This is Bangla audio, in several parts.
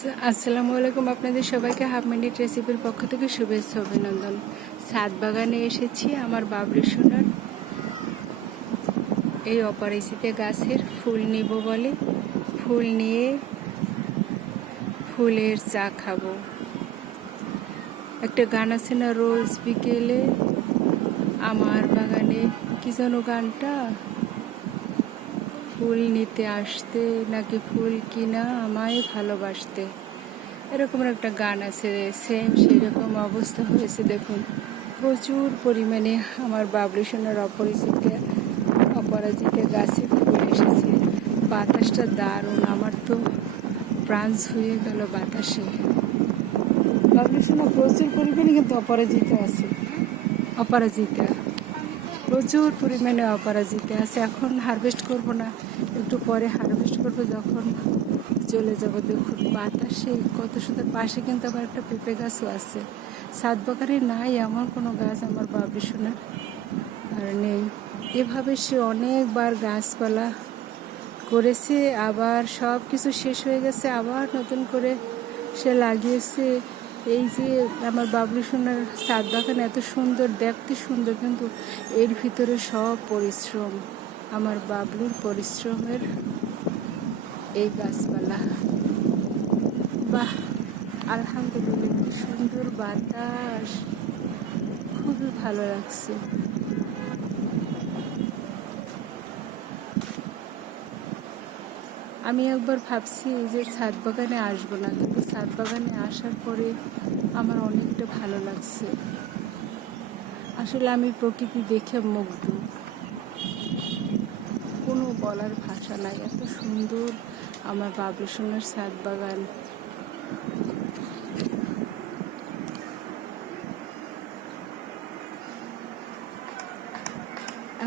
আসসালামু আলাইকুম। আপনাদের সবাইকে হাফ মিনিট রেসিপির পক্ষ থেকে শুভেচ্ছা অভিনন্দন। ছাদ বাগানে এসেছি আমার বাবরি সোনার এই অপরাজিতা গাছের ফুল নিব বলে। ফুল নিয়ে ফুলের চা খাবো। একটা গান আছে না, রোজ বিকেলে আমার বাগানে, কি যেন গানটা, ফুল নিতে আসতে নাকি ফুল কিনা আমায় ভালোবাসতে, এরকম একটা গান আছে। সেম সেরকম অবস্থা হয়েছে। দেখুন, প্রচুর পরিমাণে আমার বাবলি সোনার অপরাজিতা গাছে ফুল এসেছে। বাতাসটা দারুণ, আমার তো প্রাণ ছুঁয়ে গেল বাতাসে। বাবলি সোনা প্রচুর পরিমাণে কিন্তু অপরাজিতা আছে, অপরাজিতা প্রচুর পরিমাণে অপরাজিতা আছে। এখন হারভেস্ট করব না, একটু পরে হারভেস্ট করব, যখন চলে যাব। দেখুন বাতাসে কত সুন্দর। পাশে কিন্তু আবার একটা পেঁপে গাছও আছে। ছাদ বাগানে নাই এমন কোনো গাছ আমার বাবরি সোনার আর নেই। এভাবে সে অনেকবার গাছপালা করেছে, আবার সব কিছু শেষ হয়ে গেছে, আবার নতুন করে সে লাগিয়েছে। এই যে আমার বাবলি সোনার ছাদ বাগান এত সুন্দর, দেখতে সুন্দর, কিন্তু এর ভিতরে সব পরিশ্রম, আমার বাবলুর পরিশ্রমের এই গাছপালা। বাহ, আলহামদুলিল্লাহ, কি সুন্দর বাতাস, খুবই ভালো লাগছে। আমি একবার ভাবছি যে ছাদ বাগানে আসবো না, কিন্তু ছাদ বাগানে আসার পরে আমার অনেকটা ভালো লাগছে। আসলে আমি প্রকৃতি দেখে মুগ্ধ, কোনো বলার ভাষা নাই, এত সুন্দর আমার বাবলি সোনার ছাদ বাগান।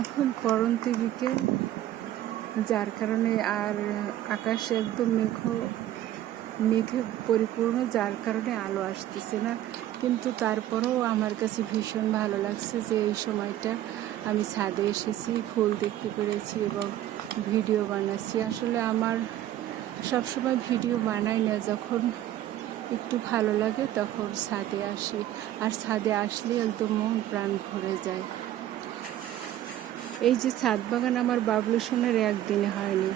এখন পরন্ত বিকেল, যার কারণে আর আকাশে একদম মেঘে পরিপূর্ণ, যার কারণে আলো আসতেছে না। কিন্তু তারপরেও আমার কাছে ভীষণ ভালো লাগছে যে এই সময়টা আমি ছাদে এসেছি, ফুল দেখতে পেরেছি এবং ভিডিও বানাচ্ছি। আসলে আমার সবসময় ভিডিও বানাই না, যখন একটু ভালো লাগে তখন ছাদে আসি, আর ছাদে আসলে একদম মন প্রাণ ভরে যায়। এই যে ছাদ বাগান আমার বাবলু সোনার একদিনে হয়নি,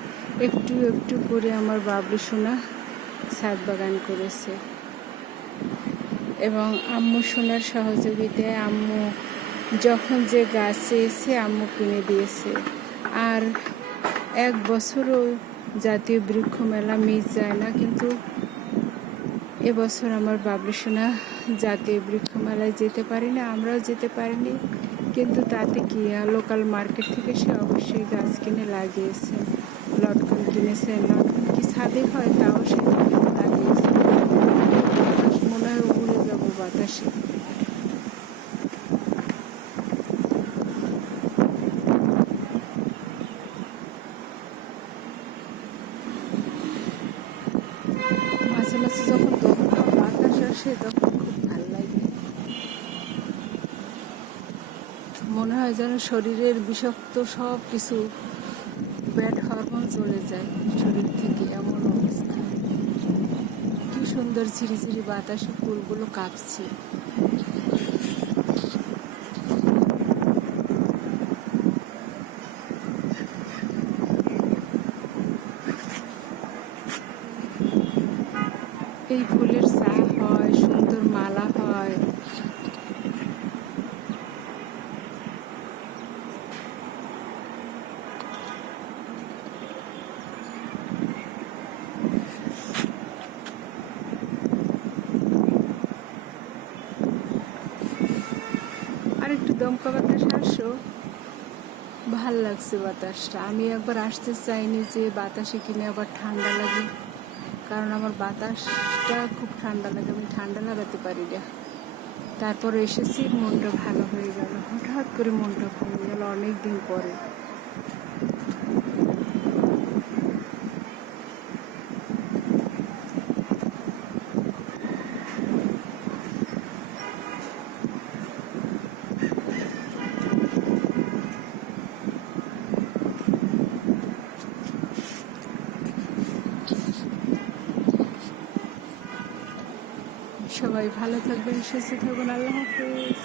একটু একটু করে আমার বাবলু সোনা ছাদ বাগান করেছে, এবং আম্মু সোনার সহযোগিতায় আম্মু যখন যে গাছ চেয়েছে আম্মু কিনে দিয়েছে। আর এক বছরও জাতীয় বৃক্ষ মেলা মিস যায় না, কিন্তু এবছর আমার বাবলু সোনা জাতীয় বৃক্ষ মেলায় যেতে পারি না, আমরাও যেতে পারিনি। কিন্তু তাতে কি, লোকাল মার্কেট থেকে সে অবশ্যই গাছ কিনে লাগিয়েছে, লটকন কিনেছে। লটকন কি ছাদে হয়, তাও সে লাগিয়েছে। মনে হয় উড়ে যাব বাতাসে। মাঝে মাঝে যখন বাতাস আসে তখন খুব ভালো লাগে, মনে হয় যেন শরীরের বিষাক্ত সব কিছু, ব্যাড হরমোন চলে যায় শরীর থেকে, এমন অবস্থা। কি সুন্দর ঝিরিঝিরি বাতাসে ফুলগুলো কাঁপছে। এই ফুলের চা হয়, সুন্দর মালা হয়। আর একটু দমকা বাতাস আসো, ভাল লাগছে বাতাসটা। আমি একবার আসতে চাইনি যে বাতাসে কিনে আবার ঠান্ডা লাগে, কারণ আমার বাতাসটা খুব ঠান্ডা লাগে, আমি ঠান্ডা লাগাতে পারি না। তারপরে এসেছি, মনটা ভালো হয়ে গেল, হঠাৎ করে মনটা ভালো হয়ে গেল অনেক দিন পরে। সবাই ভালো থাকবেন, সুস্থ থাকবেন। আল্লাহ হাফেজ।